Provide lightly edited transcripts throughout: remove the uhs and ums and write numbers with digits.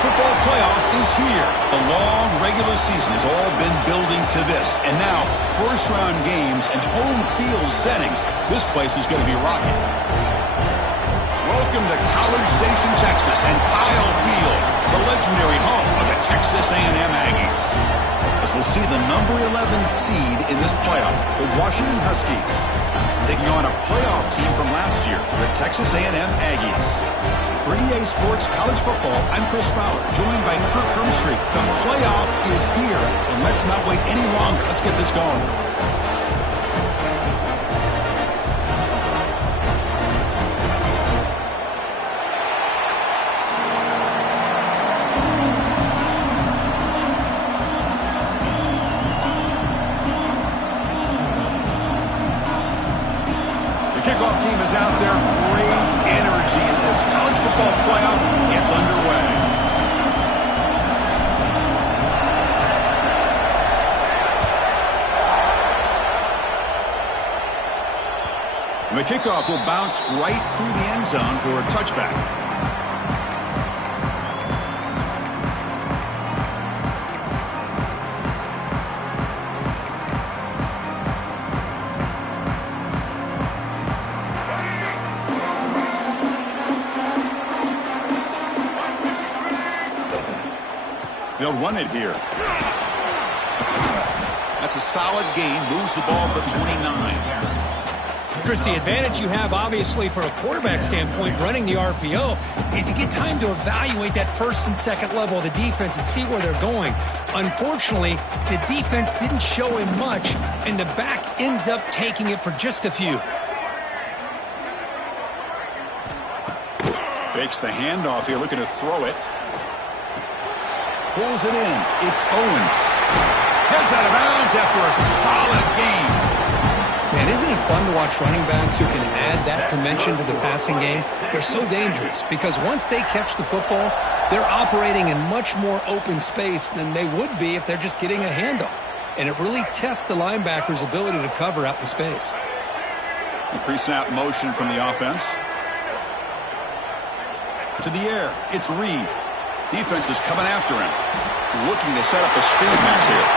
football playoff is here. The long regular season has all been building to this. And now, first-round games and home field settings. This place is going to be rocking. Welcome to College Station, Texas, and Kyle Field, the legendary home of the Texas A&M Aggies. As we'll see the number 11 seed in this playoff, the Washington Huskies, taking on a playoff team from last year, the Texas A&M Aggies. For EA Sports College Football, I'm Chris Fowler, joined by Kirk Hermstreet. The playoff is here, and let's not wait any longer. Let's get this going. Kickoff team is out there. Great energy as this college football playoff gets underway. And the kickoff will bounce right through the end zone for a touchback. They'll run it here. That's a solid gain. Moves the ball to the 29. Chris, the advantage you have, obviously, from a quarterback standpoint, running the RPO, is you get time to evaluate that first and second level of the defense and see where they're going. Unfortunately, the defense didn't show him much, and the back ends up taking it for just a few. Fakes the handoff here, looking to throw it. Pulls it in. It's Owens. Heads out of bounds after a solid game. Man, isn't it fun to watch running backs who can add that dimension to the passing game? They're so dangerous because once they catch the football, they're operating in much more open space than they would be if they're just getting a handoff. And it really tests the linebacker's ability to cover out in space. The pre-snap motion from the offense. To the air. It's Reed. Defense is coming after him. Looking to set up a screen pass here.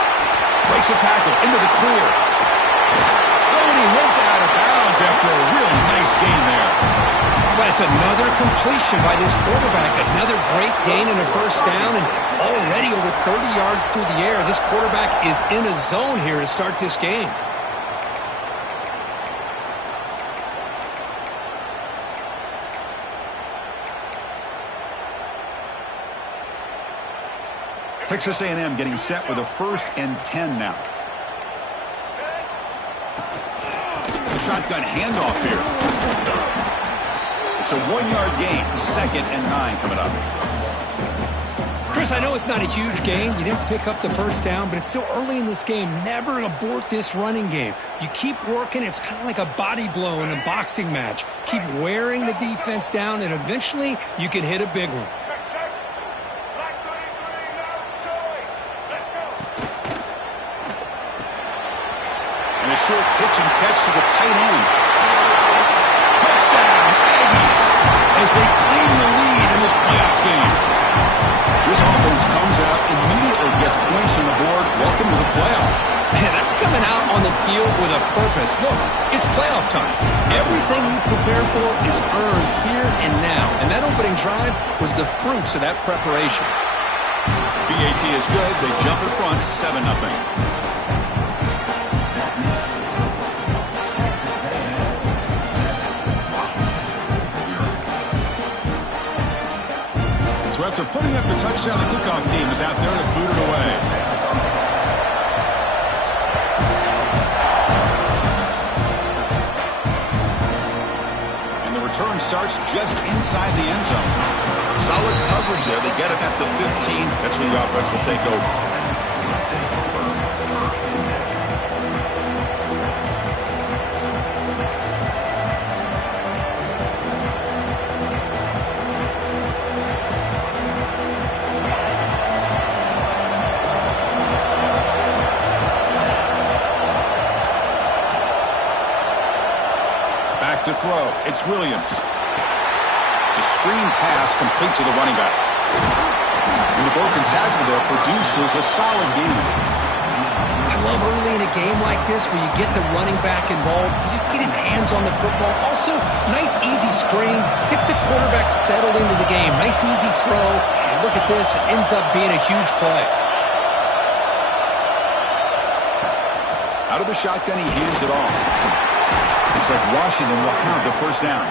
Breaks a tackle into the clear. Oh, and he heads out of bounds after a really nice gain there. But it's another completion by this quarterback. Another great gain and a first down, and already over 30 yards through the air. This quarterback is in a zone here to start this game. Texas A&M getting set with a 1st and 10 now. The shotgun handoff here. It's a 1-yard gain. 2nd and 9 coming up. Chris, I know it's not a huge gain. You didn't pick up the first down, but it's still early in this game. Never abort this running game. You keep working. It's kind of like a body blow in a boxing match. Keep wearing the defense down, and eventually you can hit a big one. A short pitch and catch to the tight end. Touchdown, Aggies, as they claim the lead in this playoff game. This offense comes out, immediately gets points on the board. Welcome to the playoff. Man, that's coming out on the field with a purpose. Look, it's playoff time. Everything you prepare for is earned here and now. And that opening drive was the fruits of that preparation. BAT is good. They jump in front, 7-0. So after putting up the touchdown, the kickoff team is out there to boot it away. And the return starts just inside the end zone. Solid coverage there. They get it at the 15. That's when the offense will take over. To throw, it's Williams. It's a screen pass complete to the running back. And the broken tackle there produces a solid gain. I love early in a game like this where you get the running back involved. You just get his hands on the football. Also, nice easy screen. Gets the quarterback settled into the game. Nice easy throw. And look at this. It ends up being a huge play. Out of the shotgun, he hands it off. Looks like Washington will have the first down.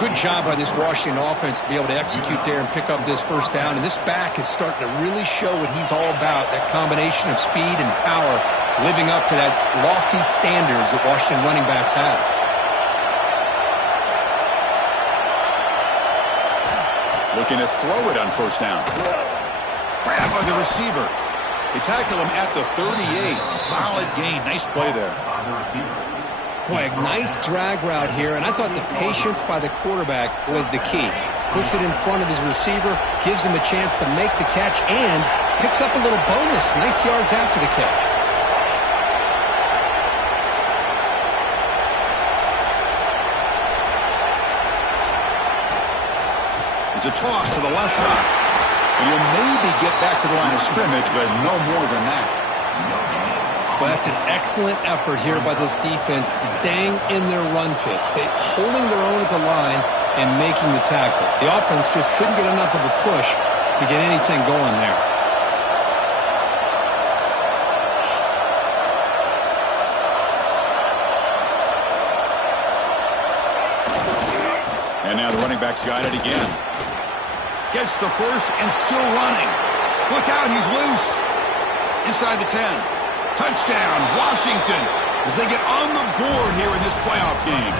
Good job by this Washington offense to be able to execute there and pick up this first down. And this back is starting to really show what he's all about, that combination of speed and power, living up to that lofty standards that Washington running backs have. Looking to throw it on first down. Grabbed by the receiver. They tackle him at the 38. Solid gain. Nice play there. Boy, a nice drag route here, and I thought the patience by the quarterback was the key. Puts it in front of his receiver, gives him a chance to make the catch, and picks up a little bonus. Nice yards after the catch. It's a toss to the left side. And you'll maybe get back to the line of scrimmage, but no more than that. Well, that's an excellent effort here by this defense, staying in their run fits, holding their own at the line and making the tackle. The offense just couldn't get enough of a push to get anything going there. And now the running back's got it again. Gets the first and still running. Look out, he's loose. Inside the 10. Touchdown, Washington, as they get on the board here in this playoff game.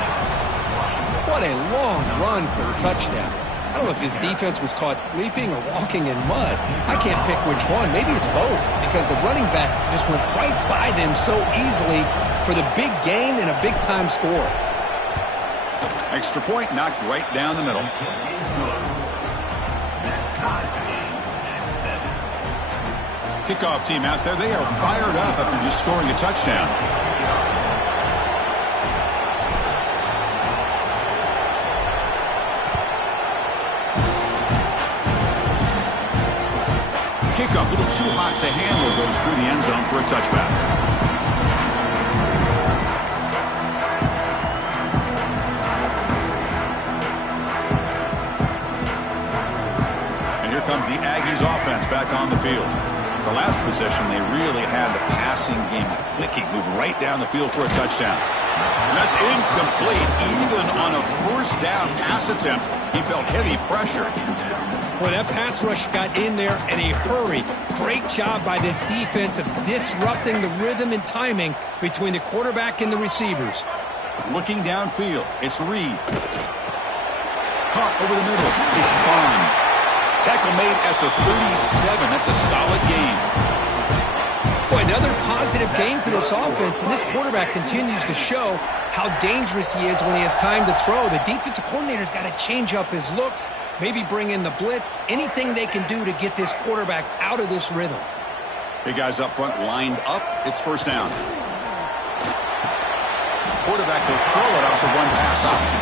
What a long run for the touchdown. I don't know if his defense was caught sleeping or walking in mud. I can't pick which one. Maybe it's both, because the running back just went right by them so easily for the big gain and a big-time score. Extra point knocked right down the middle. Kickoff team out there, they are fired up after just scoring a touchdown. Kickoff a little too hot to handle, goes through the end zone for a touchback. And here comes the Aggies offense back on the field. The last possession, they really had the passing game clicking, moved right down the field for a touchdown. And that's incomplete. Even on a first down pass attempt, he felt heavy pressure. Well, that pass rush got in there in a hurry. Great job by this defense of disrupting the rhythm and timing between the quarterback and the receivers. Looking downfield, it's Reed. Caught over the middle. It's Bond. Tackle made at the 37. That's a solid gain. Boy, another positive game for this offense, and this quarterback continues to show how dangerous he is when he has time to throw. The defensive coordinator's got to change up his looks, maybe bring in the blitz, anything they can do to get this quarterback out of this rhythm. Big guys up front lined up. It's first down. Quarterback will throw it off the one pass option.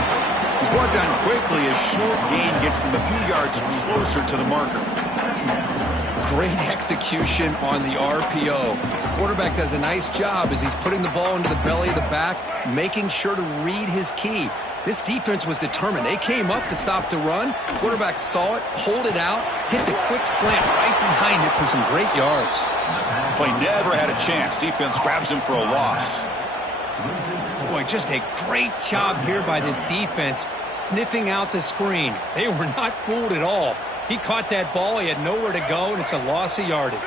He's brought down quickly as short gain gets them a few yards closer to the marker. Great execution on the RPO. The quarterback does a nice job as he's putting the ball into the belly of the back, making sure to read his key. This defense was determined. They came up to stop the run. Quarterback saw it, pulled it out, hit the quick slant right behind it for some great yards. Play never had a chance. Defense grabs him for a loss. Boy, just a great job here by this defense, sniffing out the screen. They were not fooled at all. He caught that ball. He had nowhere to go, and it's a loss of yardage.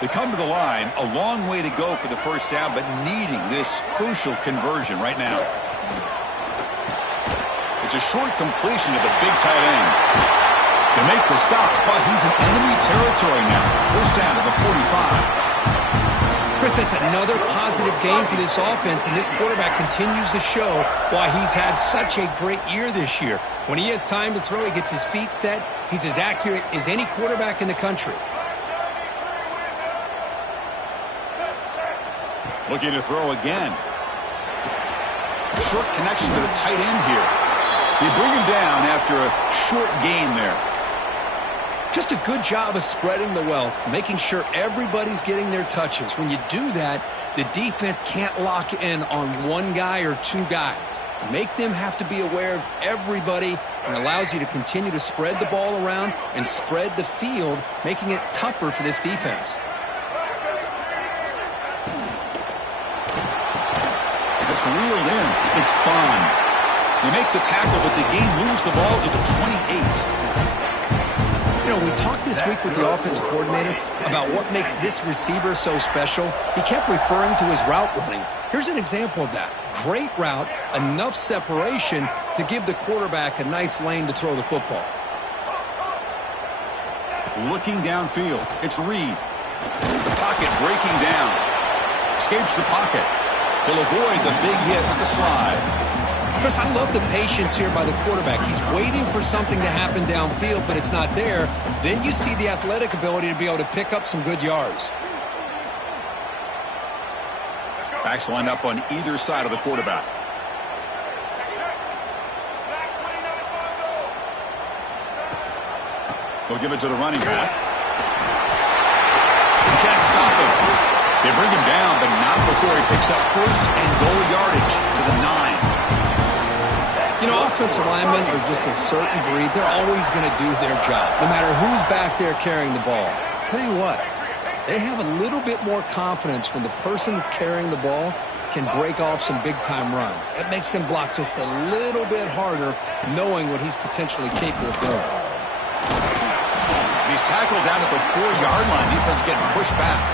They come to the line, a long way to go for the first down, but needing this crucial conversion right now. It's a short completion to the big tight end. They make the stop, but he's in enemy territory now. First down to the 45. Chris, that's another positive game for this offense, and this quarterback continues to show why he's had such a great year this year. When he has time to throw, he gets his feet set. He's as accurate as any quarterback in the country. Looking to throw again. Short connection to the tight end here. They bring him down after a short gain there. Just a good job of spreading the wealth, making sure everybody's getting their touches. When you do that, the defense can't lock in on one guy or two guys. Make them have to be aware of everybody, and allows you to continue to spread the ball around and spread the field, making it tougher for this defense. It's reeled in. It's Bond. They make the tackle, but the game moves the ball to the 28. You know, we talked this week with the offensive coordinator about what makes this receiver so special. He kept referring to his route running. Here's an example of that. Great route, enough separation to give the quarterback a nice lane to throw the football. Looking downfield, it's Reed. The pocket breaking down. Escapes the pocket. He'll avoid the big hit with the slide. Chris, I love the patience here by the quarterback. He's waiting for something to happen downfield, but it's not there. Then you see the athletic ability to be able to pick up some good yards. Backs line up on either side of the quarterback. They'll give it to the running back. Can't stop him. They bring him down, but not before he picks up first and goal yardage to the 9. You know, offensive linemen are just a certain breed. They're always going to do their job, no matter who's back there carrying the ball. I'll tell you what, they have a little bit more confidence when the person that's carrying the ball can break off some big-time runs. That makes him block just a little bit harder, knowing what he's potentially capable of doing. He's tackled down at the 4-yard line. Defense getting pushed back.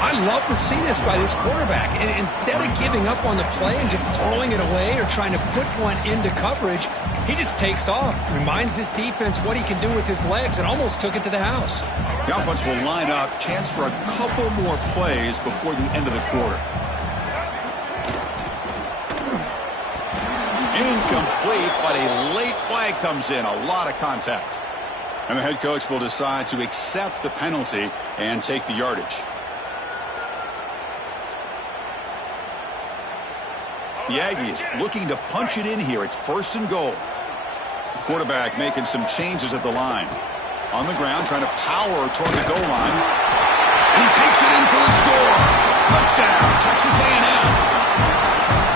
I love to see this by this quarterback. And instead of giving up on the play and just throwing it away or trying to put one into coverage, he just takes off, reminds this defense what he can do with his legs, and almost took it to the house. The offense will line up. Chance for a couple more plays before the end of the quarter. Incomplete, but a late flag comes in. A lot of contact. And the head coach will decide to accept the penalty and take the yardage. The Aggies looking to punch it in here. It's 1st and goal. The quarterback making some changes at the line. On the ground, trying to power toward the goal line. And he takes it in for the score. Touchdown, Texas A&M.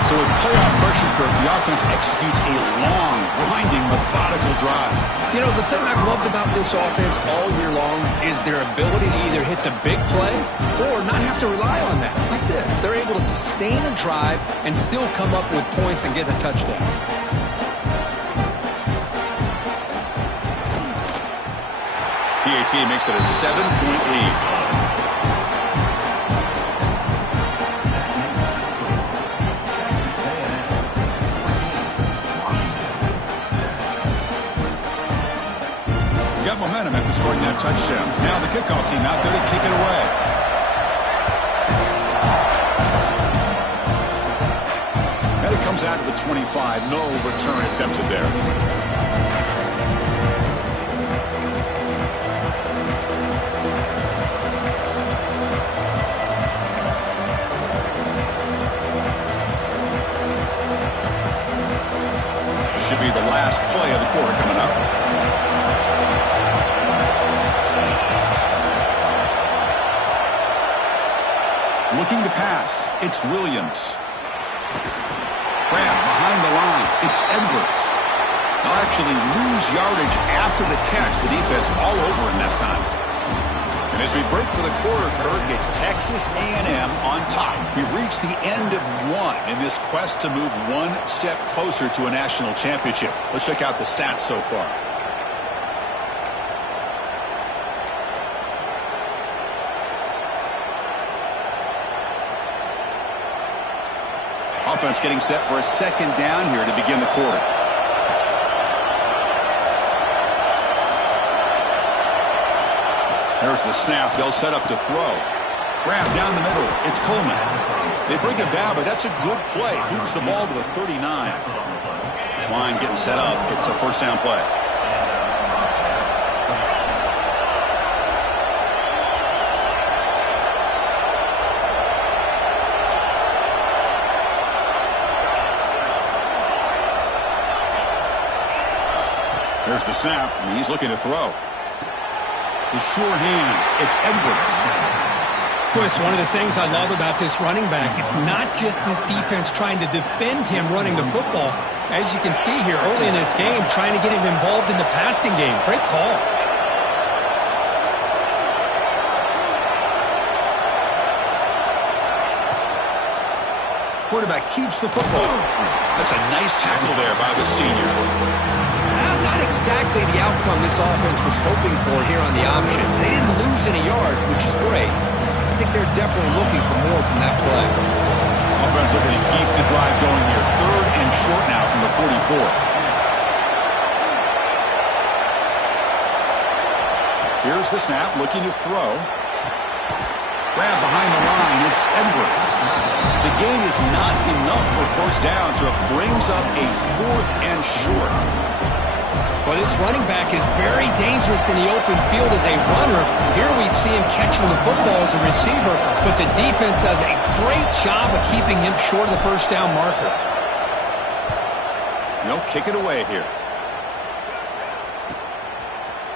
So with playoff pressure, Kirk, the offense executes a long, grinding, methodical drive. You know, the thing I've loved about this offense all year long is their ability to either hit the big play or not have to rely on that. Like this, they're able to sustain a drive and still come up with points and get a touchdown. PAT makes it a 7-point lead. Momentum after scoring that touchdown. Now the kickoff team out there to kick it away. And it comes out to the 25. No return attempted there. This should be the last play of the quarter coming up. Looking to pass, it's Williams. Grab behind the line, it's Edwards. They'll actually lose yardage after the catch. The defense all over him that time. And as we break for the quarter, Kirk, it's Texas A&M on top. We've reached the end of one in this quest to move one step closer to a national championship. Let's check out the stats so far. Offense getting set for a 2nd down here to begin the quarter. There's the snap. They'll set up to throw. Grab down the middle. It's Coleman. They bring him down, but that's a good play. Moves the ball to the 39. This line getting set up. It's a 1st down play. There's the snap, and he's looking to throw. The sure hands. It's Edwards. Well, it's one of the things I love about this running back. It's not just this defense trying to defend him running the football. As you can see here early in this game, trying to get him involved in the passing game. Great call. Quarterback keeps the football. That's a nice tackle there by the senior. Not exactly the outcome this offense was hoping for here on the option. They didn't lose any yards, which is great. I think they're definitely looking for more from that play. Offense looking to keep the drive going here. 3rd and short now from the 44. Here's the snap, looking to throw. Grab behind the line, it's Edwards. The gain is not enough for first down, so it brings up a 4th and short. Well, this running back is very dangerous in the open field as a runner. Here we see him catching the football as a receiver, but the defense does a great job of keeping him short of the first down marker. They'll kick it away here.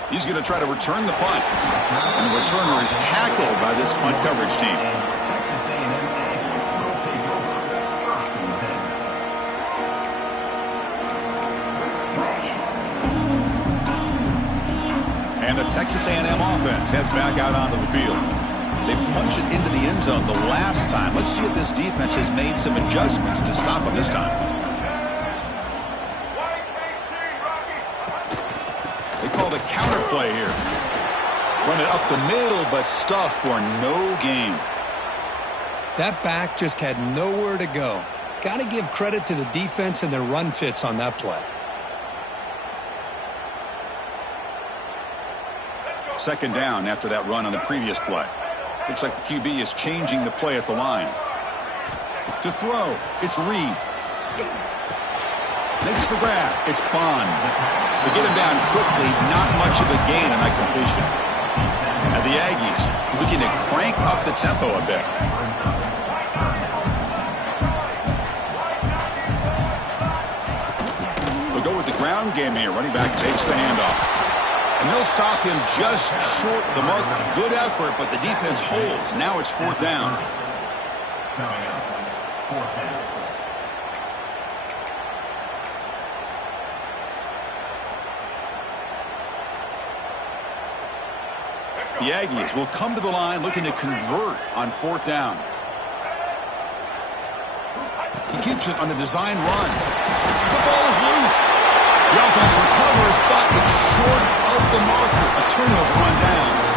He's going to try to return the punt. And the returner is tackled by this punt coverage team. And the Texas A&M offense heads back out onto the field. They punched it into the end zone the last time. Let's see if this defense has made some adjustments to stop them this time. They call the counter play here. Run it up the middle, but stuff for no gain. That back just had nowhere to go. Got to give credit to the defense and their run fits on that play. 2nd down after that run on the previous play. Looks like the QB is changing the play at the line. To throw, it's Reed. Makes the grab, it's Bond. They get him down quickly, not much of a gain on that completion. And the Aggies looking to crank up the tempo a bit. They'll go with the ground game here. Running back takes the handoff. And they'll stop him just short of the marker. Good effort, but the defense holds. Now it's 4th down. The Aggies will come to the line looking to convert on 4th down. He keeps it on the design run. The ball is loose. The offense recovers, but it's short of the marker. A turnover on downs.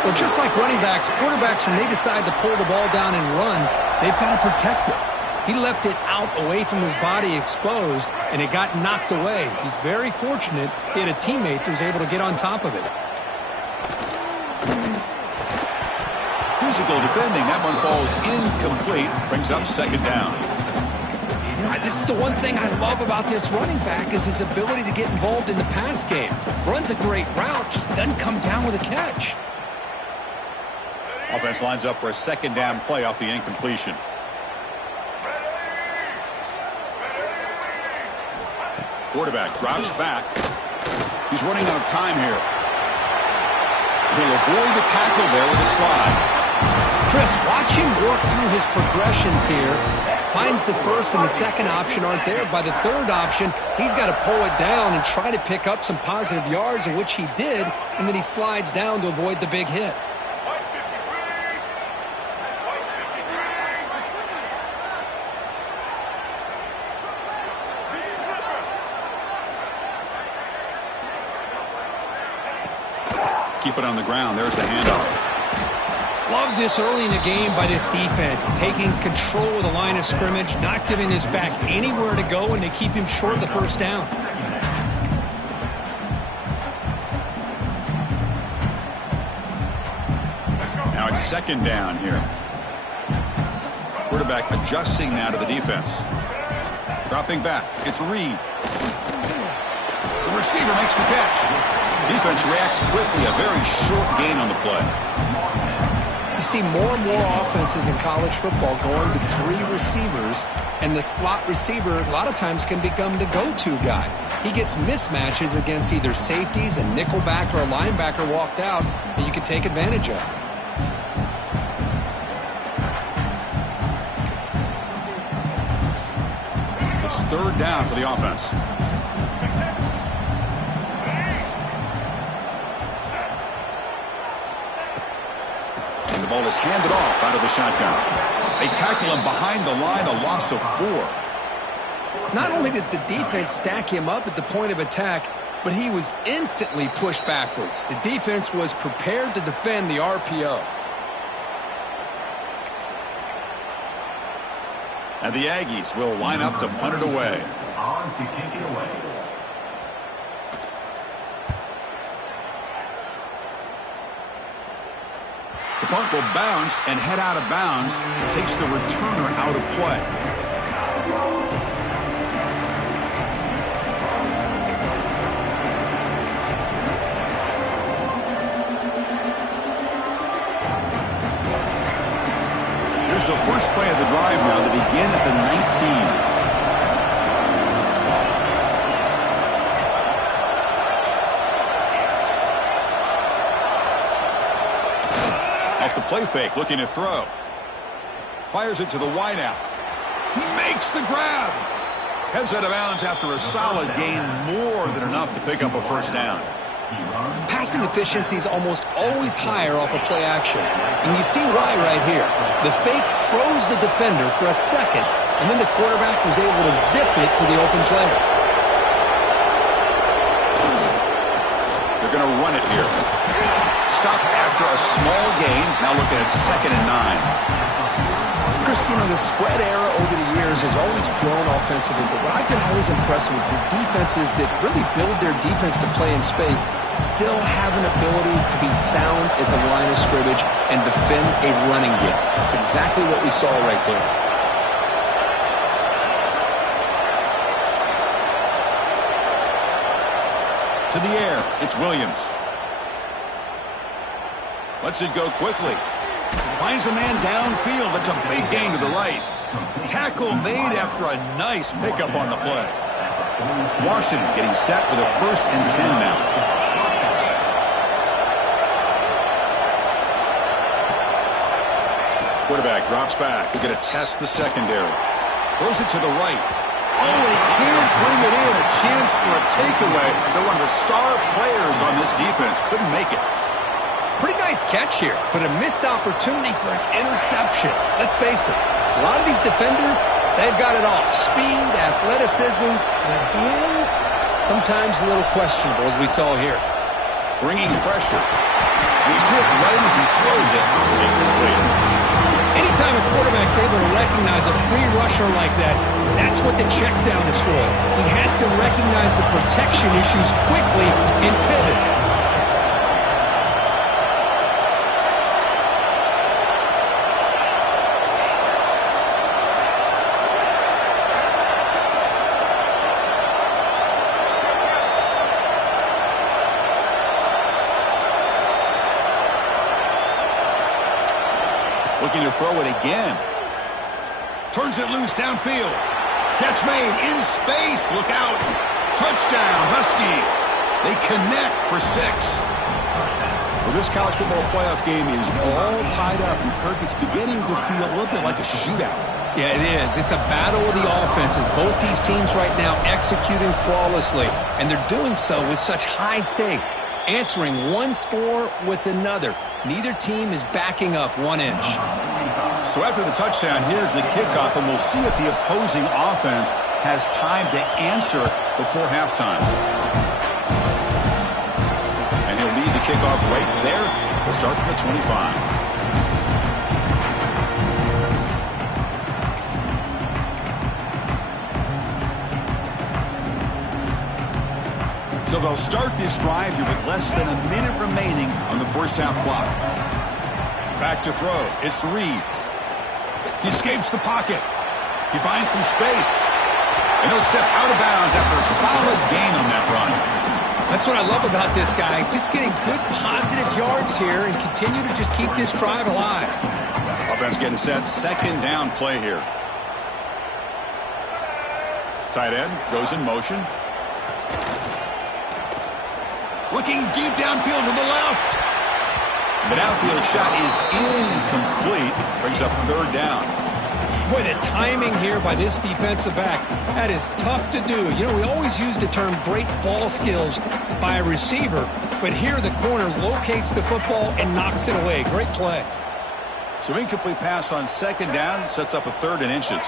Well, just like running backs, quarterbacks, when they decide to pull the ball down and run, they've got to protect it. He left it out away from his body exposed, and it got knocked away. He's very fortunate he had a teammate who was able to get on top of it. Physical defending. That one falls incomplete. Brings up 2nd down. This is the one thing I love about this running back is his ability to get involved in the pass game. Runs a great route, just doesn't come down with a catch. Offense lines up for a 2nd down play off the incompletion. Quarterback drops back. He's running out of time here. He'll avoid the tackle there with a slide. Chris, watch him work through his progressions here. Finds the first and the second option aren't there. By the third option, he's got to pull it down and try to pick up some positive yards, which he did, and then he slides down to avoid the big hit. Keep it on the ground. There's the handoff. Love this early in the game by this defense, taking control of the line of scrimmage, not giving this back anywhere to go, and they keep him short of the first down. Now it's 2nd down here. Quarterback adjusting now to the defense. Dropping back. It's Reed. The receiver makes the catch. Defense reacts quickly. A very short gain on the play. You see more and more offenses in college football going to 3 receivers, and the slot receiver a lot of times can become the go-to guy. he gets mismatches against either safeties, a nickelback, or a linebacker walked out that you can take advantage of. It's third down for the offense. And the ball is handed off out of the shotgun. They tackle him behind the line, a loss of 4. Not only does the defense stack him up at the point of attack, but he was instantly pushed backwards. The defense was prepared to defend the RPO. And the Aggies will line up to punt it away. On to kick it away. The punt will bounce and head out of bounds. It takes the returner out of play. Here's the first play of the drive now. They begin at the 19. Off the play fake, looking to throw. Fires it to the wideout. He makes the grab. Heads out of bounds after a solid gain, more than enough to pick up a first down. Passing efficiency is almost always higher off of play action. And you see why right here. The fake froze the defender for a second, and then the quarterback was able to zip it to the open player. They're going to run it here. Stop after a small gain. Now looking at 2nd and 9. Chris, you know, the spread era over the years has always grown offensively, but what I've been always impressed with defenses that really build their defense to play in space still have an ability to be sound at the line of scrimmage and defend a running game. It's exactly what we saw right there. To the air, it's Williams. Lets it go quickly. Finds a man downfield. That's a big gain to the right. Tackle made after a nice pickup on the play. Washington getting set with a 1st and 10 now. Quarterback drops back. He's going to test the secondary. Throws it to the right. Oh, he can't bring it in. A chance for a takeaway. They're one of the star players on this defense. Couldn't make it. Pretty nice catch here, but a missed opportunity for an interception. Let's face it, a lot of these defenders, they've got it all. Speed, athleticism, and hands, sometimes a little questionable, as we saw here. Bringing pressure. He's hit right as he throws it. Incomplete. Anytime a quarterback's able to recognize a free rusher like that, that's what the check down is for. He has to recognize the protection issues quickly and pivot. Looking to throw it again. Turns it loose downfield. Catch made in space. Look out. Touchdown, Huskies. They connect for 6. Well, this college football playoff game is all tied up. And Kirk, it's beginning to feel a little bit like a shootout. Yeah, it is. It's a battle of the offenses. Both these teams right now executing flawlessly. And they're doing so with such high stakes. Answering one score with another. Neither team is backing up 1 inch. So after the touchdown, here's the kickoff, and we'll see if the opposing offense has time to answer before halftime. And he'll lead the kickoff right there. We'll start from the 25. So they'll start this drive here with less than a minute remaining on the first half clock. Back to throw. It's Reed. He escapes the pocket. He finds some space. And he'll step out of bounds after a solid gain on that run. That's what I love about this guy. Just getting good positive yards here and continue to just keep this drive alive. Offense getting set. 2nd down play here. Tight end goes in motion. Looking deep downfield to the left. The downfield shot is incomplete. Brings up third down. Boy, the timing here by this defensive back, that is tough to do. You know, we always use the term great ball skills by a receiver, but here the corner locates the football and knocks it away. Great play. So incomplete pass on second down, sets up a 3rd and inches.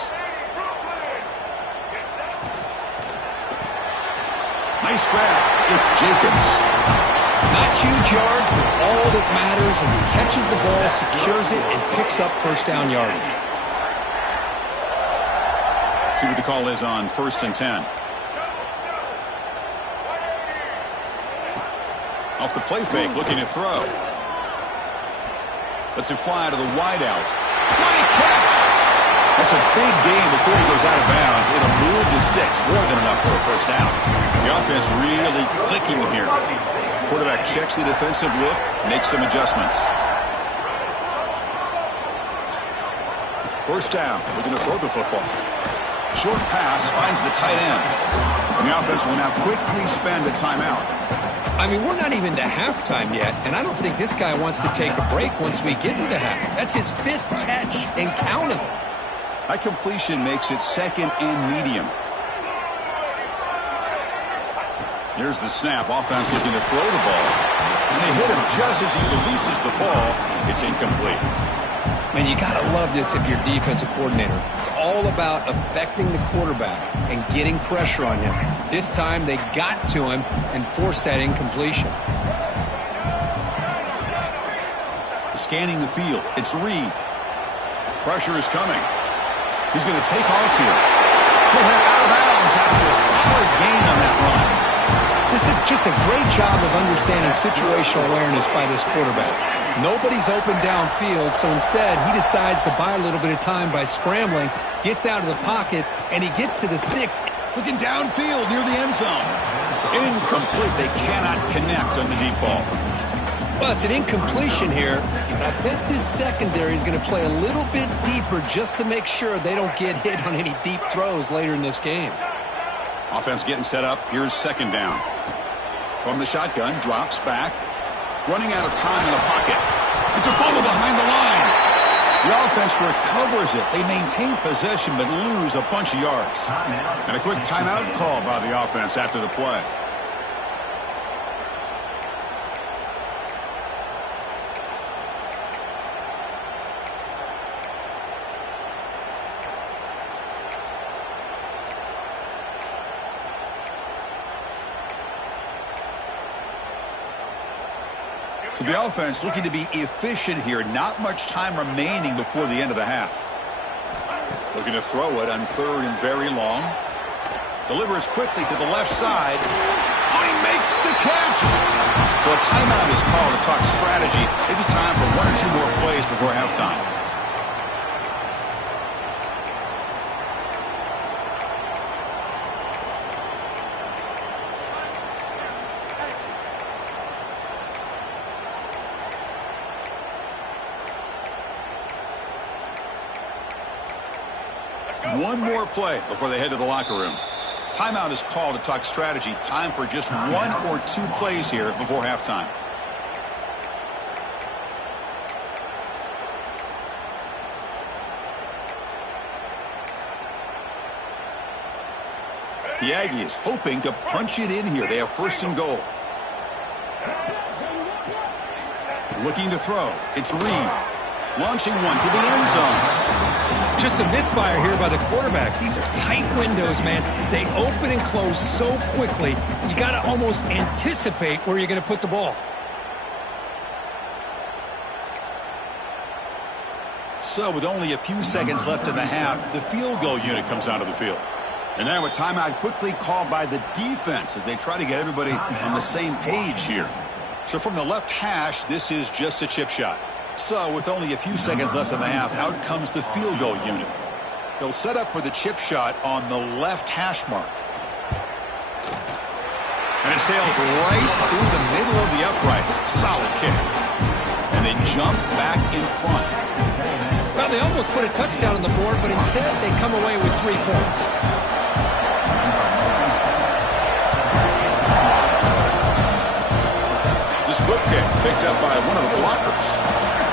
Nice grab. It's Jacobs. Not huge yards, but all that matters is he catches the ball, secures it, and picks up first down yardage. See what the call is on 1st and 10. Off the play fake, looking to throw. Lets it fly to the wideout. Great catch! That's a big gain before he goes out of bounds. It'll move the sticks, more than enough for a first down. The offense really clicking here. Quarterback checks the defensive look, makes some adjustments. First down, looking to throw the football. Short pass finds the tight end. And the offense will now quickly spend a timeout. I mean, we're not even to halftime yet, and I don't think this guy wants to take a break once we get to the half. That's his 5th catch and counting. That completion makes it 2nd and medium. Here's the snap. Offense looking to throw the ball. And they hit him just as he releases the ball. It's incomplete. Man, you got to love this if you're defensive coordinator. It's all about affecting the quarterback and getting pressure on him. This time they got to him and forced that incompletion. Scanning the field. It's Reed. Pressure is coming. He's going to take off here. He'll head out of bounds after a solid gain on that run. This is just a great job of understanding situational awareness by this quarterback. Nobody's open downfield, so instead he decides to buy a little bit of time by scrambling, gets out of the pocket, and he gets to the sticks. Looking downfield near the end zone. Incomplete. They cannot connect on the deep ball. Well, it's an incompletion here, but I bet this secondary is going to play a little bit deeper just to make sure they don't get hit on any deep throws later in this game. Offense getting set up. Here's 2nd down. From the shotgun, drops back. Running out of time in the pocket. It's a fumble behind the line. The offense recovers it. They maintain possession but lose a bunch of yards. And a quick timeout call by the offense after the play. So the offense looking to be efficient here. Not much time remaining before the end of the half. Looking to throw it on 3rd and very long. Delivers quickly to the left side. Oh, he makes the catch. So a timeout is called to talk strategy. Maybe time for 1 or 2 more plays before halftime. One more play before they head to the locker room. Timeout is called to talk strategy. Time for just 1 or 2 plays here before halftime. The Aggies hoping to punch it in here. They have 1st and goal. Looking to throw. It's Reed. Launching one to the end zone. Just a misfire here by the quarterback. These are tight windows, man. They open and close so quickly, you got to almost anticipate where you're going to put the ball. So with only a few seconds left in the half, the field goal unit comes out of the field. And now a timeout quickly called by the defense as they try to get everybody on the same page here. So from the left hash, this is just a chip shot. So with only a few seconds left in the half, out comes the field goal unit. They'll set up for the chip shot on the left hash mark. And it sails right through the middle of the uprights. Solid kick. And they jump back in front. Well, they almost put a touchdown on the board, but instead they come away with 3 points. Whip kick picked up by one of the blockers.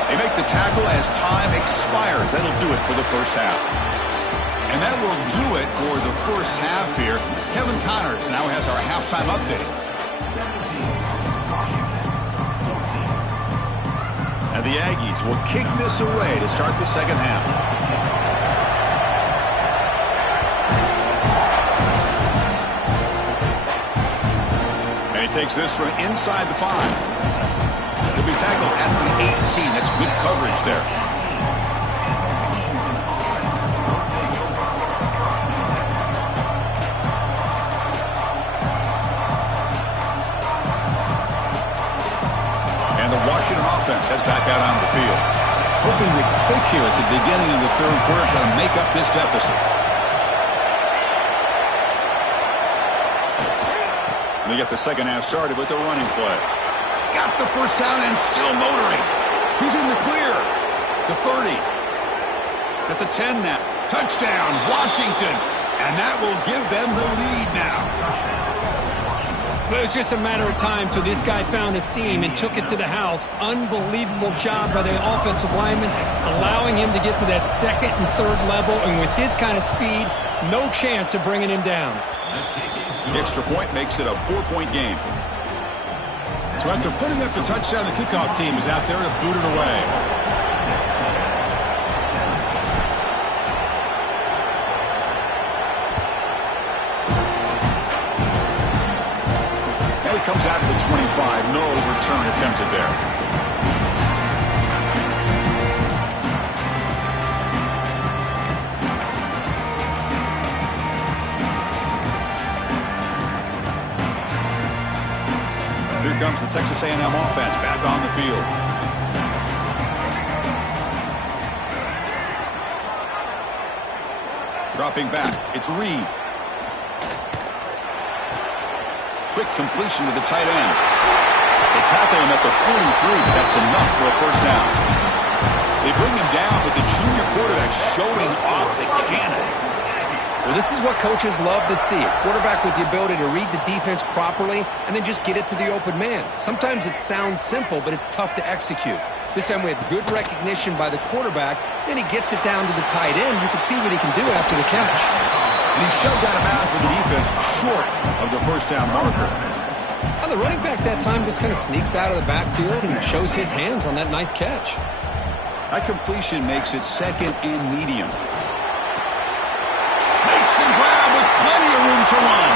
They make the tackle as time expires. That'll do it for the first half. And that will do it for the first half here. Kevin Connors now has our halftime update. And the Aggies will kick this away to start the second half. And he takes this from inside the 5. He'll be tackled at the 18. That's good coverage there. And the Washington offense heads back out onto the field. Hoping to click here at the beginning of the third quarter, trying to make up this deficit. They get the second half started with the running play. He's got the first down and still motoring. He's in the clear. The 30. At the 10 now. Touchdown, Washington. And that will give them the lead now. But it was just a matter of time till this guy found a seam and took it to the house. Unbelievable job by the offensive lineman, allowing him to get to that second and third level. And with his kind of speed, no chance of bringing him down. The extra point makes it a 4-point game. So after putting up the touchdown, the kickoff team is out there to boot it away. And it comes out to the 25. No return attempted there. Here comes the Texas A&M offense back on the field. Dropping back, it's Reed. Quick completion to the tight end. They tackle him at the 43, but that's enough for a first down. They bring him down with the junior quarterback showing off the cannon. Well, this is what coaches love to see. A quarterback with the ability to read the defense properly and then just get it to the open man. Sometimes it sounds simple, but it's tough to execute. This time we have good recognition by the quarterback, and he gets it down to the tight end. You can see what he can do after the catch. And he shoved out of bounds with the defense short of the first down marker. Well, the running back that time just kind of sneaks out of the backfield and shows his hands on that nice catch. That completion makes it second and medium. Makes the grab with plenty of room to run.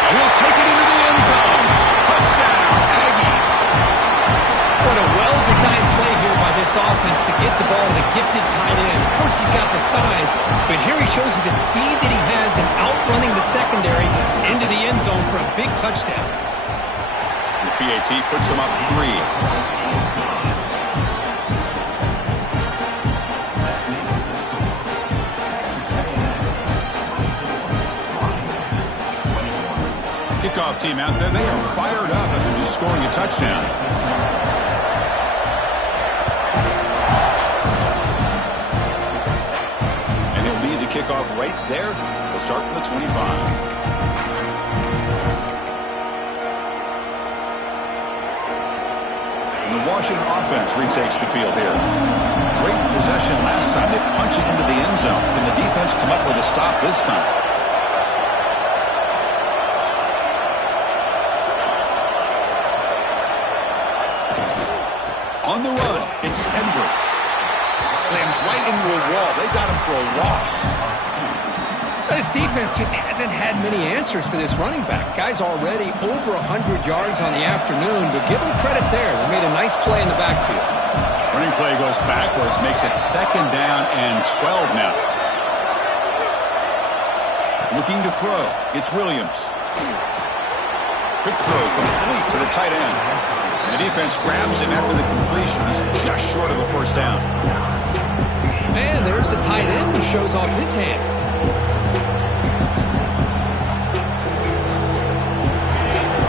And he'll take it into the end zone. Touchdown, Aggies. What a well-designed play here by this offense to get the ball to the gifted tight end. Of course, he's got the size, but here he shows you the speed that he has in outrunning the secondary into the end zone for a big touchdown. The PAT puts him up 3. Kickoff team out there, they are fired up after just scoring a touchdown. And he'll lead the kickoff right there. They'll start from the 25. And the Washington offense retakes the field here. Great possession last time. They punch it into the end zone. Can the defense come up with a stop this time? On the run, it's Edwards. Slams right into a wall. They got him for a loss. This defense just hasn't had many answers for this running back. Guy's already over 100 yards on the afternoon, but give him credit there. They made a nice play in the backfield. Running play goes backwards, makes it second down and 12 now. Looking to throw. It's Williams. Quick throw complete to the tight end. The defense grabs him after the completion. He's just short of a first down. Man, there's the tight end who shows off his hands.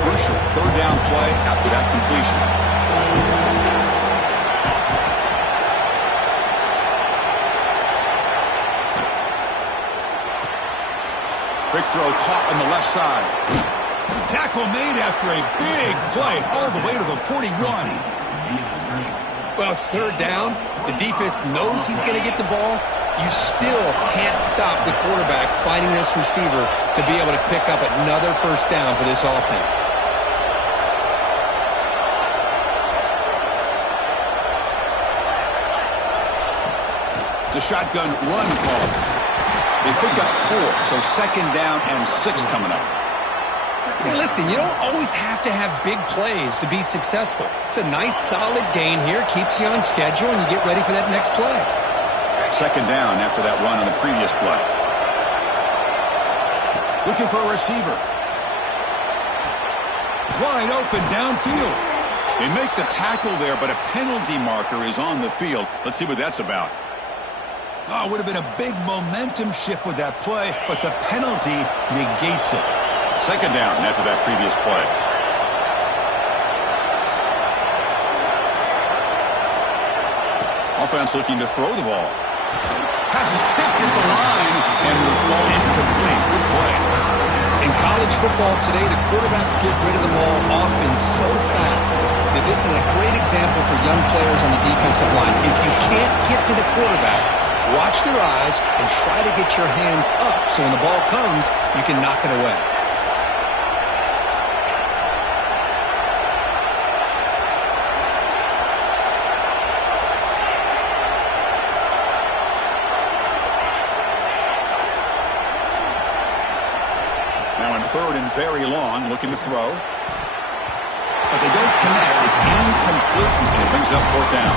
Crucial third down play after that completion. Quick throw caught on the left side. Tackle made after a big play all the way to the 41. Well, it's third down. The defense knows he's going to get the ball. You still can't stop the quarterback finding this receiver to be able to pick up another first down for this offense. It's a shotgun run call. They pick up 4, so second down and 6 coming up. Hey, listen, you don't always have to have big plays to be successful. It's a nice, solid gain here. Keeps you on schedule, and you get ready for that next play. Second down after that run on the previous play. Looking for a receiver. Wide open downfield. They make the tackle there, but a penalty marker is on the field. Let's see what that's about. Oh, it would have been a big momentum shift with that play, but the penalty negates it. Second down after that previous play. Offense looking to throw the ball. Pass is tipped at the line and will fall incomplete. Good play. In college football today, the quarterbacks get rid of the ball often so fast that this is a great example for young players on the defensive line. If you can't get to the quarterback, watch their eyes and try to get your hands up so when the ball comes, you can knock it away. Third and very long, looking to throw. But they don't connect. It's incomplete, and it brings up fourth down.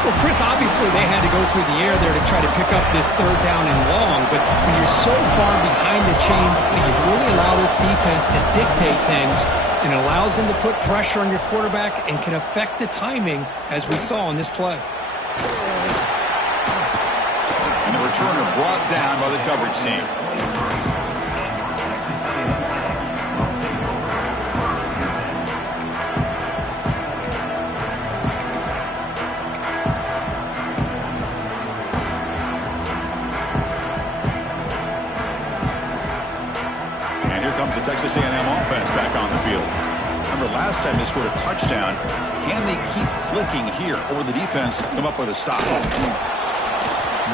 Well, Chris, obviously they had to go through the air there to try to pick up this third down and long, but when you're so far behind the chains, you really allow this defense to dictate things, and it allows them to put pressure on your quarterback and can affect the timing, as we saw in this play. And the returner brought down by the coverage team. The Texas A&M offense back on the field. Remember, last time they scored a touchdown. Can they keep clicking here, or will the defense come up with a stop?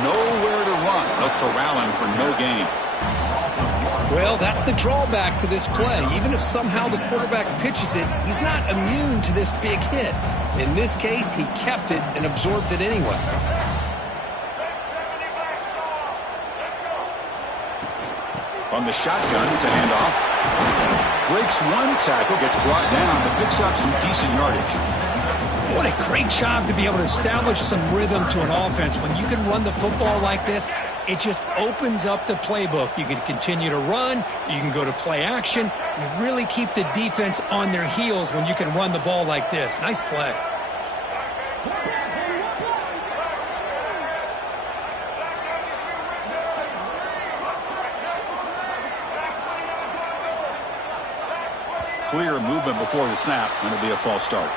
Nowhere to run. They'll corral him for no gain. Well, that's the drawback to this play. Even if somehow the quarterback pitches it, he's not immune to this big hit. In this case, he kept it and absorbed it anyway. From the shotgun, it's a handoff. Breaks one tackle, gets brought down, but picks up some decent yardage. What a great job to be able to establish some rhythm to an offense. When you can run the football like this, it just opens up the playbook. You can continue to run. You can go to play action. You really keep the defense on their heels when you can run the ball like this. Nice play. Clear movement before the snap, and it'll be a false start.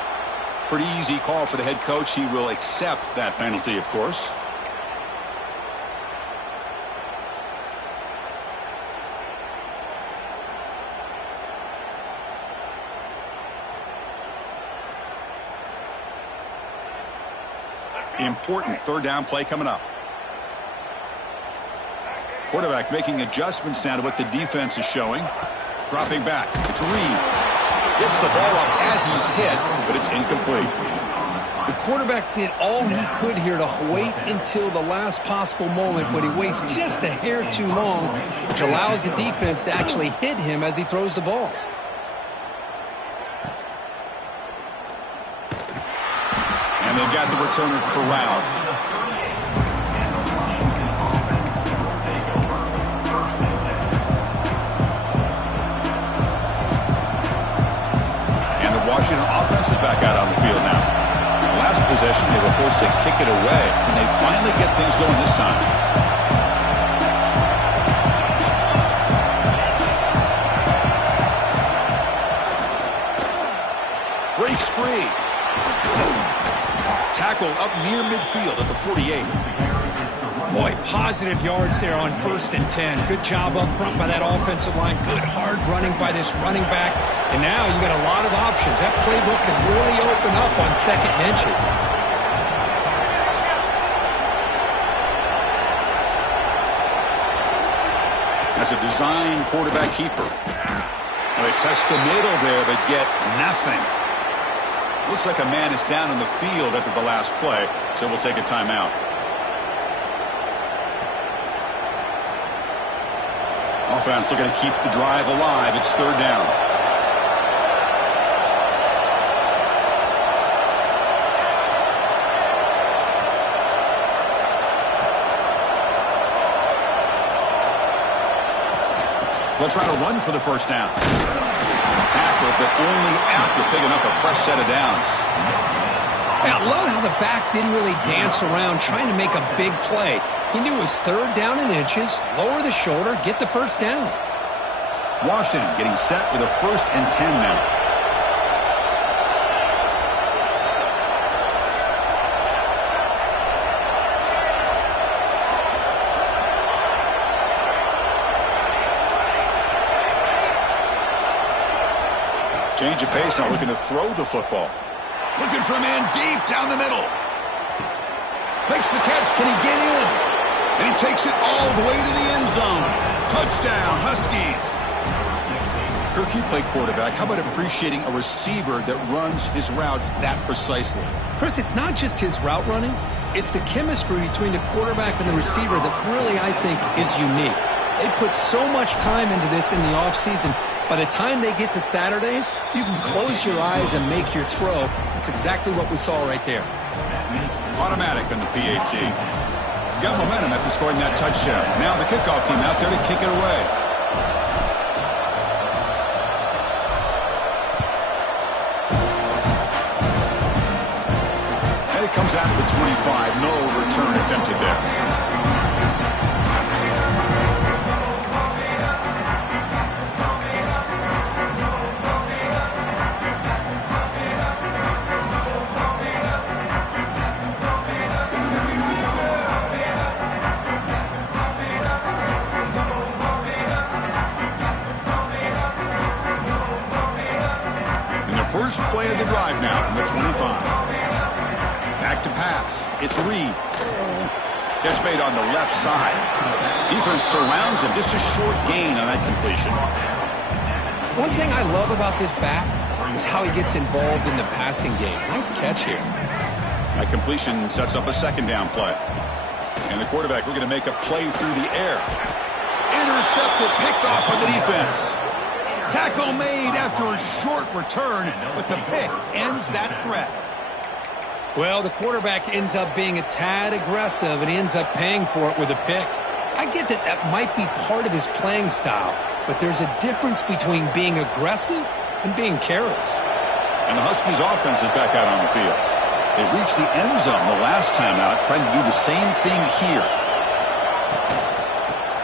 Pretty easy call for the head coach. He will accept that penalty, of course. Important third down play coming up. Quarterback making adjustments now to what the defense is showing. Dropping back. It's Reed. Gets the ball up as he's hit, but it's incomplete. The quarterback did all he could here to wait until the last possible moment, but he waits just a hair too long, which allows the defense to actually hit him as he throws the ball. And they've got the returner corralled. Washington offense is back out on the field now. Last possession, they were forced to kick it away. Can they finally get things going this time? Breaks free. Tackled up near midfield at the 48. Boy, positive yards there on 1st and 10. Good job up front by that offensive line. Good hard running by this running back. And now you got a lot of options. That playbook can really open up on 2nd and inches. That's a design quarterback keeper. Well, they test the middle there, but get nothing. Looks like a man is down in the field after the last play, so we'll take a timeout. Offense looking to keep the drive alive. It's 3rd down. They'll try to run for the 1st down. Tackle, but only after picking up a fresh set of downs. I love how the back didn't really dance around trying to make a big play. He knew it was 3rd down in inches, lower the shoulder, get the 1st down. Washington getting set with a 1st and 10 now. Change of pace now, looking to throw the football. Looking for a man deep down the middle. Makes the catch. Can he get in? And he takes it all the way to the end zone. Touchdown, Huskies. Kirk, you play quarterback. How about appreciating a receiver that runs his routes that precisely? Chris, it's not just his route running. It's the chemistry between the quarterback and the receiver that really, I think, is unique. They put so much time into this in the offseason. By the time they get to Saturdays, you can close your eyes and make your throw. That's exactly what we saw right there. Automatic on the PAT. Got momentum after scoring that touchdown. Now the kickoff team out there to kick it away. And it comes out of the 25. No return attempted there. First play of the drive now from the 25. Back to pass. It's Reed. Catch made on the left side. Defense surrounds him. Just a short gain on that completion. One thing I love about this back is how he gets involved in the passing game. Nice catch here. That completion sets up a 2nd down play. And the quarterback looking to make a play through the air. Intercepted, picked off by the defense. Tackle made after a short return, but the pick ends that threat. Well, the quarterback ends up being a tad aggressive, and he ends up paying for it with a pick. I get that that might be part of his playing style, but there's a difference between being aggressive and being careless. And the Huskies offense is back out on the field. They reached the end zone the last time out, trying to do the same thing here.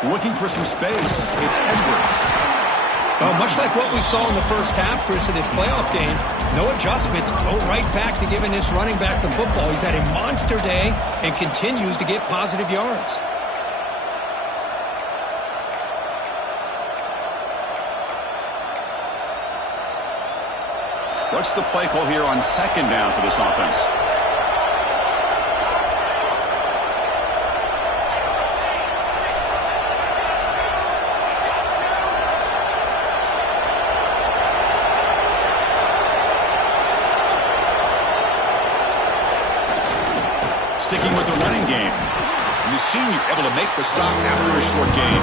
Looking for some space. It's Edwards. Well, much like what we saw in the first half, Chris, of this playoff game, no adjustments. Go right back to giving this running back the football. He's had a monster day and continues to get positive yards. What's the play call here on 2nd down for this offense? Sticking with the running game. And the senior able to make the stop after a short gain.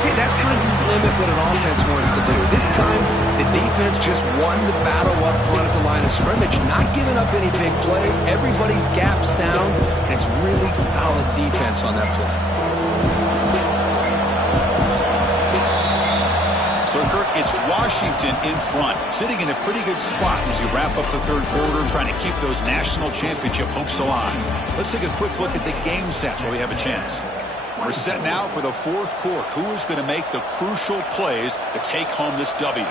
See, that's how you limit what an offense wants to do. This time, the defense just won the battle up front at the line of scrimmage, not giving up any big plays. Everybody's gap sound, and it's really solid defense on that play. So, Kirk, it's Washington in front, sitting in a pretty good spot as you wrap up the 3rd quarter, trying to keep those national championship hopes alive. Let's take a quick look at the game sets while we have a chance. We're set now for the 4th quarter. Who is going to make the crucial plays to take home this W?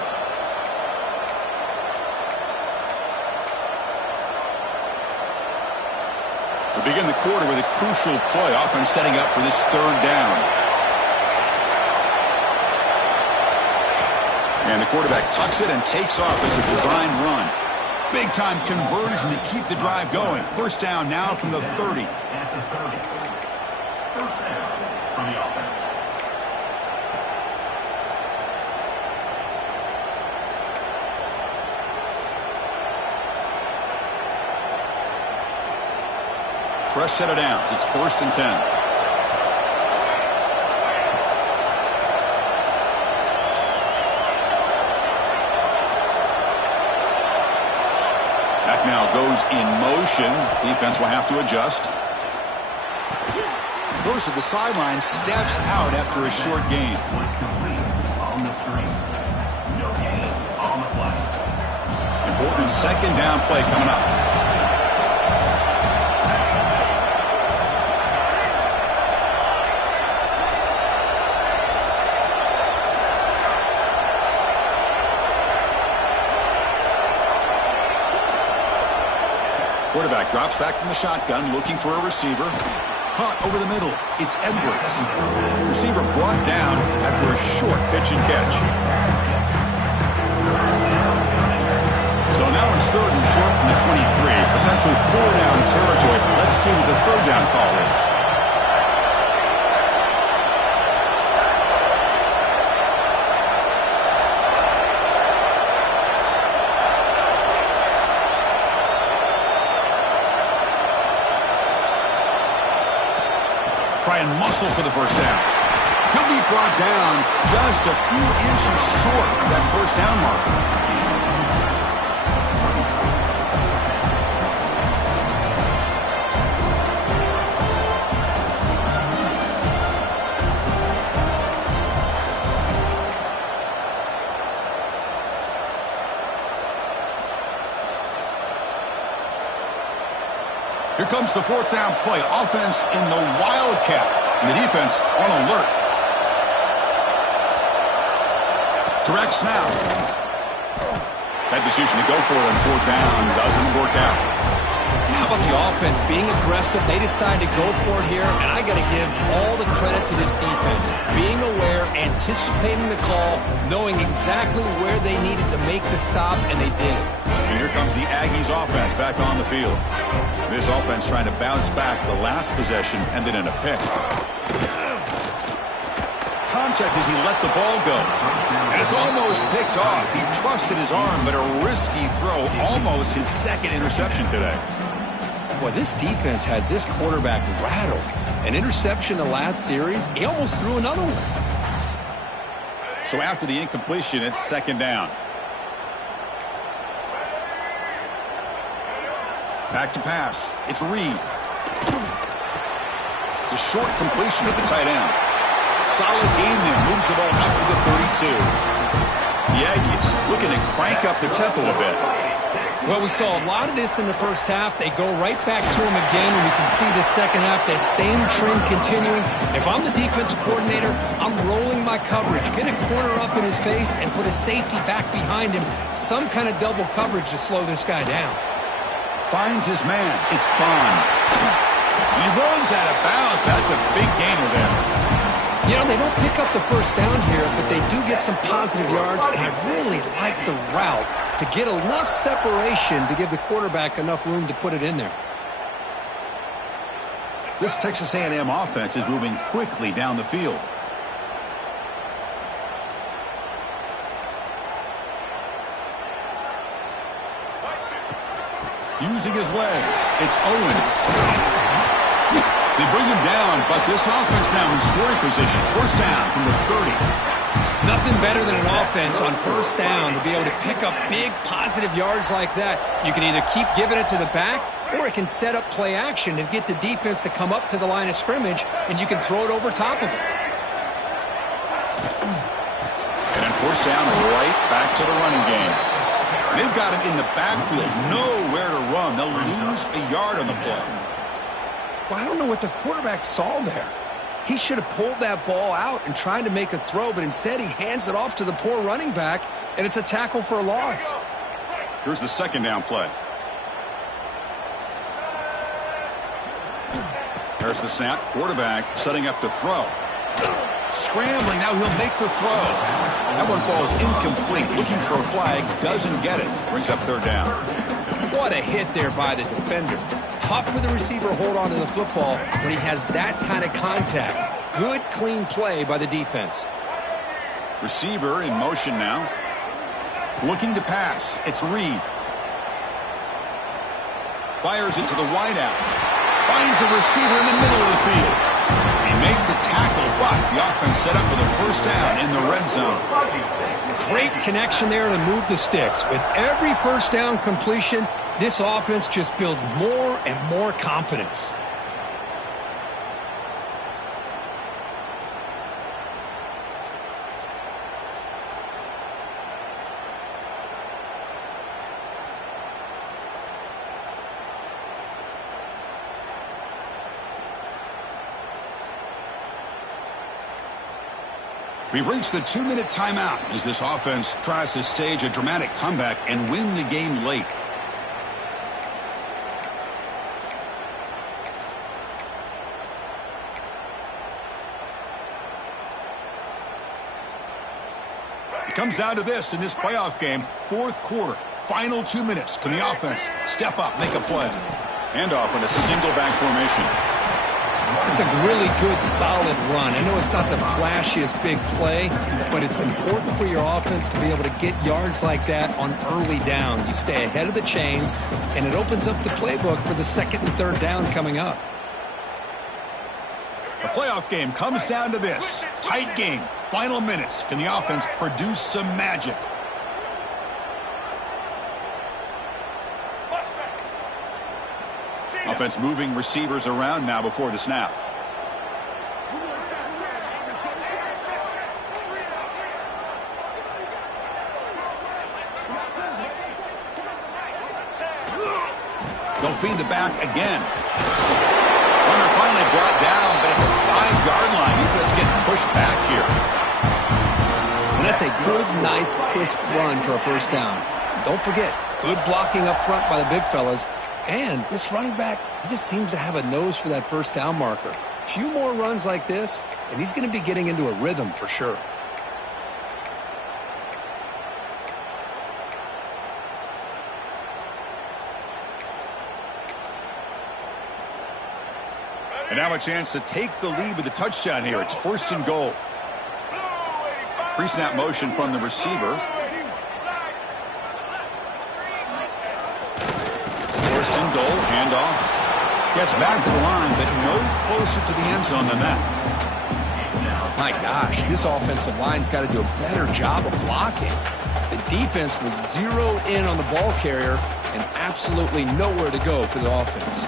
The begin the quarter with a crucial play. Offense setting up for this third down. And the quarterback tucks it and takes off as a designed run. Big-time conversion to keep the drive going. First down now from the 30. At the 30. First down from the offense. Fresh set of downs. It's 1st and 10. That now goes in motion. Defense will have to adjust. Goes to the sideline, steps out after a short gain. Was complete on the screen. No gain on the play. Important second down play coming up. Quarterback drops back from the shotgun, looking for a receiver. Caught over the middle. It's Edwards. Receiver brought down after a short pitch and catch. So now it's 3rd and short from the 23. Potential 4-down territory. Let's see what the 3rd down call is. Try and muscle for the first down. He'll be brought down just a few inches short of that first down marker. Here comes the 4th down play. Offense in the wildcat. And the defense on alert. Direct snap. That decision to go for it on 4th down doesn't work out. How about the offense being aggressive? They decided to go for it here, and I got to give all the credit to this defense. Being aware, anticipating the call, knowing exactly where they needed to make the stop, and they did it. And here comes the Aggies offense back on the field. This offense trying to bounce back. The last possession ended in a pick. Contact as he let the ball go. And it's almost picked off. He trusted his arm, but a risky throw. Almost his 2nd interception today. Boy, this defense has this quarterback rattled. An interception the last series, he almost threw another one. So after the incompletion, it's 2nd down. Back to pass. It's Reed. It's a short completion at the tight end. Solid gain there. Moves the ball up to the 32. The Aggies looking to crank up the tempo a bit. Well, we saw a lot of this in the first half. They go right back to him again, and we can see the second half, that same trend continuing. If I'm the defensive coordinator, I'm rolling my coverage. Get a corner up in his face and put a safety back behind him. Some kind of double coverage to slow this guy down. Finds his man. It's Bond. He runs out of bounds. That's a big gainer there. You know, they don't pick up the first down here, but they do get some positive yards, and I really like the route to get enough separation to give the quarterback enough room to put it in there. This Texas A&M offense is moving quickly down the field. Using his legs, it's Owens. They bring him down, but this offense now in scoring position. First down from the 30. Nothing better than an offense on first down to be able to pick up big positive yards like that. You can either keep giving it to the back, or it can set up play action and get the defense to come up to the line of scrimmage, and you can throw it over top of it. And first down, right back to the running game. They've got him in the backfield, nowhere to run. They'll lose a yard on the play. Well, I don't know what the quarterback saw there. He should have pulled that ball out and tried to make a throw, but instead he hands it off to the poor running back, and it's a tackle for a loss. Here's the 2nd down play. There's the snap. Quarterback setting up to throw. Scrambling. Now he'll make the throw. That one falls incomplete. Looking for a flag. Doesn't get it. Brings up third down. What a hit there by the defender. Tough for the receiver to hold on to the football when he has that kind of contact. Good, clean play by the defense. Receiver in motion now. Looking to pass. It's Reed. Fires it to the wideout. Finds a receiver in the middle of the field. He made the tackle, but the offense set up with a first down in the red zone. Great connection there to move the sticks. With every first down completion, this offense just builds more and more confidence. We've reached the 2-minute timeout as this offense tries to stage a dramatic comeback and win the game late. It comes down to this in this playoff game. Fourth quarter, final 2 minutes. Can the offense step up, make a play? Handoff in a single back formation. It's a really good, solid run. I know it's not the flashiest big play, but it's important for your offense to be able to get yards like that on early downs. You stay ahead of the chains, and it opens up the playbook for the second and third down coming up. The playoff game comes down to this. Tight game. Final minutes. Can the offense produce some magic? Offense moving receivers around now before the snap. They'll feed the back again. Runner finally brought down, but at the 5-yard line, defense getting pushed back here. And that's a good, nice, crisp run for a first down. Don't forget, good blocking up front by the big fellas. And this running back, he just seems to have a nose for that first down marker. A few more runs like this, and he's going to be getting into a rhythm for sure. And now a chance to take the lead with a touchdown here. It's first and goal. Pre-snap motion from the receiver. First and goal, handoff. Gets back to the line, but no closer to the end zone than that. My gosh, this offensive line's got to do a better job of blocking. The defense was zeroed in on the ball carrier and absolutely nowhere to go for the offense.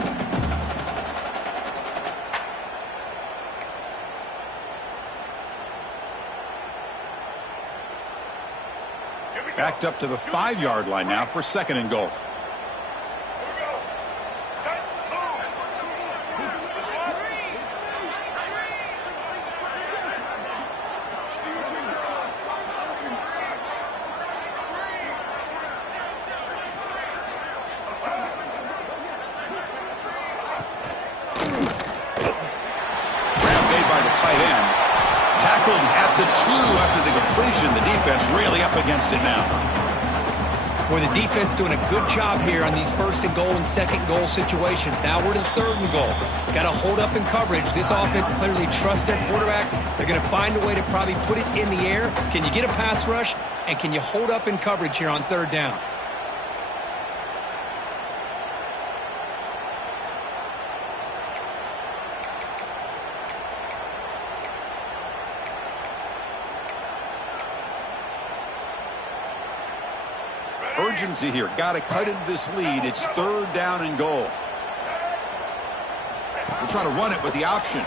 Backed up to the 5-yard line now for second and goal. Against it now. Boy, the defense doing a good job here on these first and goal and second goal situations. Now we're to third and goal. Got to hold up in coverage. This offense clearly trusts their quarterback. They're going to find a way to probably put it in the air. Can you get a pass rush? And can you hold up in coverage here on third down? Urgency here. Got to cut into this lead. It's third down and goal. We'll try to run it with the option.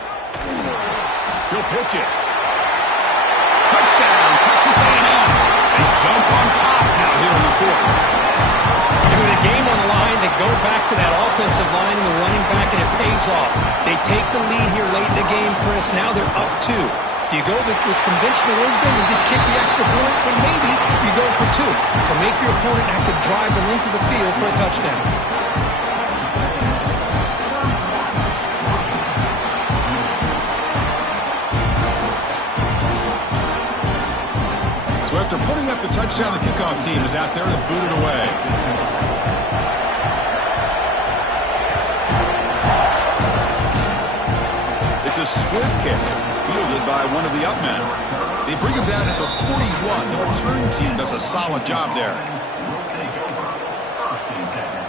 He'll pitch it. Touchdown, Texas A&M. They jump on top now here in the fourth. And with a game on the line, they go back to that offensive line and the running back, and it pays off. They take the lead here late in the game, Chris. Now they're up 2. Do you go with conventional wisdom and just kick the extra point? Or maybe you go for 2 to make your opponent have to drive the length of the field for a touchdown. After putting up a touchdown, the kickoff team is out there to boot it away. It's a squib kick, fielded by one of the up men. They bring him down at the 41. The return team does a solid job there. Will take over first and 10.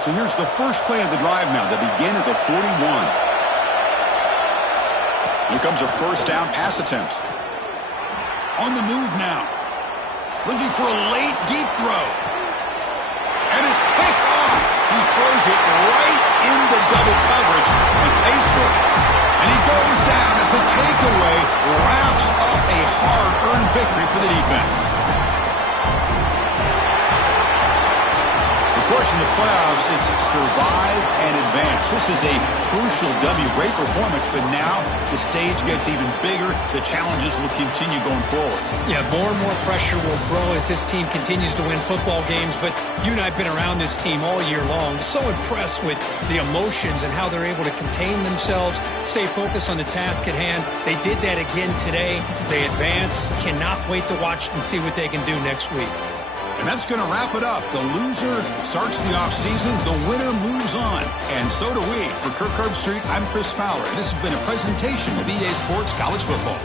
So here's the first play of the drive now. They begin at the 41. Here comes a first down pass attempt. On the move now. Looking for a late, deep throw. And it's picked off. He throws it right into double coverage and pays for it. And he goes down as the takeaway wraps up a hard-earned victory for the defense. Of course, in the playoffs, it's survive and advance. This is a crucial W. Great performance, but now the stage gets even bigger. The challenges will continue going forward. Yeah, more and more pressure will grow as this team continues to win football games. But you and I have been around this team all year long. So impressed with the emotions and how they're able to contain themselves, stay focused on the task at hand. They did that again today. They advance. Cannot wait to watch and see what they can do next week. And that's going to wrap it up. The loser starts the offseason. The winner moves on. And so do we. For Kirk Herbstreit, I'm Chris Fowler. This has been a presentation of EA Sports College Football.